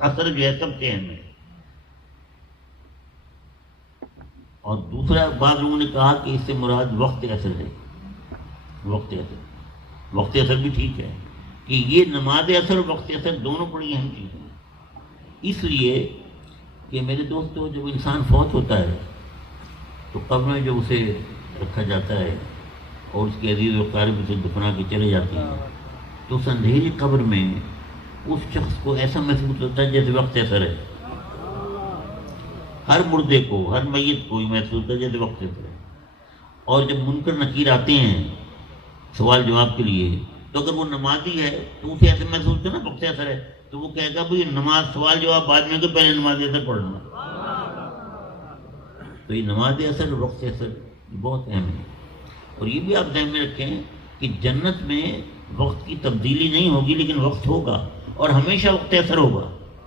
اثر جو ہے سب سے اہم ہے. اور دوسرا بعض لوگوں نے کہا کہ اس سے مراد وقت اثر ہے. وقت اثر بھی ٹھیک ہے کہ یہ نماز اثر اور وقت اثر دونوں بڑی اہم چیزیں ہیں. اس لیے کہ میرے دوستو جب انسان فوت ہوتا ہے تو قبر میں جب اسے رکھا جاتا ہے اور اس کے عزیز و اقارب اسے دفنا کے چلے جاتے ہیں تو اس اندھیری قبر میں اس شخص کو ایسا محسوس ہوتا ہے جیسے وقت اثر ہے. ہر مردے کو، ہر میت کو یہ محسوس ہوتا ہے جیسے وقت اثر ہے. اور جب منکر نکیر آتے ہیں سوال جواب کے لیے تو اگر وہ نمازی ہے تو اسے ایسے محسوس ہوتا ہے نا وقت اثر ہے، تو وہ کہے گا بھائی نماز سوال جواب بعد میں کہ پہلے نماز اثر پڑھنا. تو یہ نماز اثر اور وقت اثر بہت اہم ہے. اور یہ بھی آپ ذہن میں رکھیں کہ جنت میں وقت کی تبدیلی نہیں ہوگی لیکن وقت ہوگا اور ہمیشہ وقت اثر ہوگا.